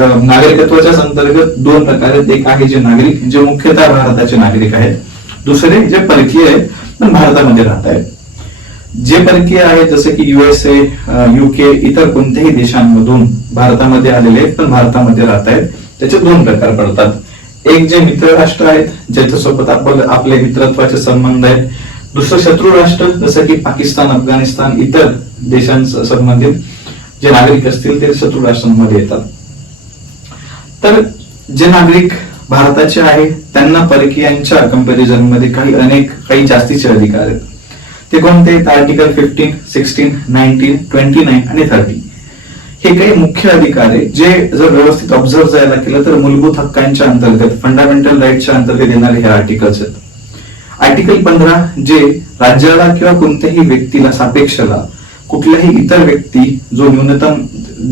नागरिकत्वाच्या अंतर्गत दोन प्रकार आहेत. एक आहे जे नागरिक जे मुख्यतः भारताचे नागरिक आहेत. दुसरे जे परकीय आहेत पण भारतामध्ये राहत आहेत. जे परकीय आहेत जसे की युएसए युके इतर कोणत्याही देशांमधून भारतामध्ये आलेले आहेत पण भारतामध्ये राहत आहेत. त्याचे दोन प्रकार पडतात. एक जे मित्र राष्ट्र आहेत ज्याच्यासोबत आपण आपले मित्रत्वाचे संबंध आहेत. दुसरं शत्रू राष्ट्र जसं की पाकिस्तान अफगाणिस्तान इतर देशांस संबंधित जे नागरिक असतील ते शत्रू राष्ट्रांमध्ये येतात. तर जे नागरिक भारताचे आहे त्यांना परकीयांच्या कंपॅरिझनमध्ये काही अनेक काही जास्तीचे अधिकार आहेत. ते कोणते? Article fifteen sixteen nineteen twenty nine आणि थर्टी हे काही मुख्य अधिकार आहे जे जर व्यवस्थित ऑब्झर्व जायला केलं तर मूलभूत हक्कांच्या अंतर्गत फंडामेंटल राईटच्या अंतर्गत येणारे हे आर्टिकल्स आहेत. आर्टिकल पंधरा जे राज्याला किंवा कोणत्याही व्यक्तीला सापेक्षला कुठल्याही इतर व्यक्ती जो न्यूनतम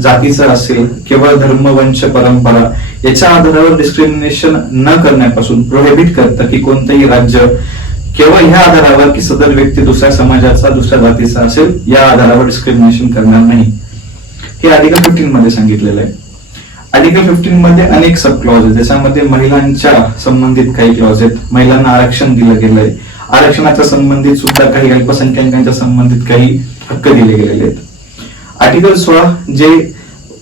जातीचा असेल किंवा धर्म वंश परंपरा याच्या आधारावर डिस्क्रिमिनेशन न करण्यापासून प्रोहिबिट करतं की कोणतंही राज्य केवळ ह्या आधारावर की सदर व्यक्ती दुसऱ्या समाजाचा दुसऱ्या जातीचा असेल या आधारावर डिस्क्रिमिनेशन करणार नाही. हे आर्टिकल फिफ्टीन मध्ये सांगितलेलं आहे. आर्टिकल फिफ्टीन मध्ये अनेक सब क्लॉज आहेत. ज्याच्यामध्ये महिलांच्या संबंधित काही क्लॉज आहेत. महिलांना आरक्षण दिलं गेलंय. आरक्षणाच्या संबंधित सुद्धा काही अल्पसंख्याकांच्या संबंधित काही हक्क दिले गेलेले आहेत. आर्टिकल सोळा जे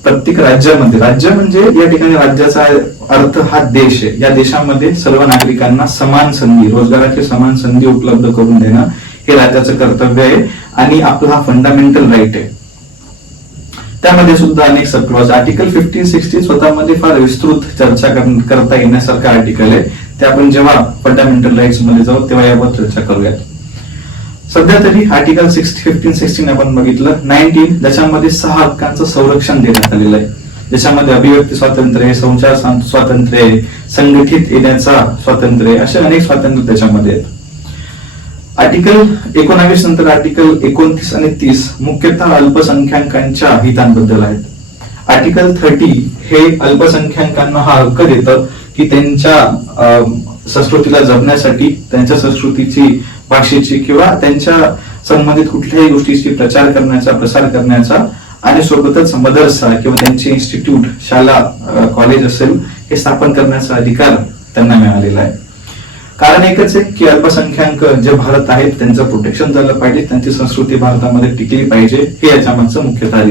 प्रत्येक राज्यामध्ये. राज्य म्हणजे या ठिकाणी राज्याचा अर्थ हा देश आहे. या देशामध्ये सर्व नागरिकांना समान संधी रोजगाराची समान संधी उपलब्ध करून देणं हे राज्याचं कर्तव्य आहे आणि आपला हा फंडामेंटल राईट आहे. त्यामध्ये सुद्धा अनेक सबक्लॉज आर्टिकल फिफ्टीन सिक्स्टीन स्वतःमध्ये फार विस्तृत चर्चा करता येण्यासारखं आर्टिकल आहे. ते आपण जेव्हा फंडामेंटल राईट्समध्ये जाऊ तेव्हा यावर चर्चा करूयात. सध्या तरी आर्टिकल सिक्स फिफ्टीन सिक्स्टीन आपण बघितलं. नाईन्टीन ज्याच्यामध्ये सहा हक्कांचं संरक्षण देण्यात आलेलं आहे. ज्याच्यामध्ये अभिव्यक्ती स्वातंत्र्य आहे संचार स्वातंत्र्य आहे संघटित येण्याचा स्वातंत्र्य आहे असे अनेक स्वातंत्र्य त्याच्यामध्ये आहेत. आर्टिकल एकोणावीस नंतर आर्टिकल एकोणतीस आणि तीस मुख्यतः अल्पसंख्याकांच्या हितांबद्दल आहेत. आर्टिकल थर्टी हे अल्पसंख्याकांना हा हक्क देतं की त्यांच्या अं, संस्कृतीला जपण्यासाठी त्यांच्या संस्कृतीची भाषेची किंवा त्यांच्या संबंधित कुठल्याही गोष्टीची प्रचार करण्याचा प्रसार करण्याचा आणि सोबतच मदरसा किंवा त्यांचे इन्स्टिट्यूट शाळा कॉलेज असेल हे स्थापन करण्याचा अधिकार त्यांना मिळालेला आहे. कारण एकच आहे की अल्पसंख्याक जे भारत आहेत त्यांचं प्रोटेक्शन झालं पाहिजे त्यांची संस्कृती भारतामध्ये टिकली पाहिजे हे याच्या मागचं मुख्य कार्य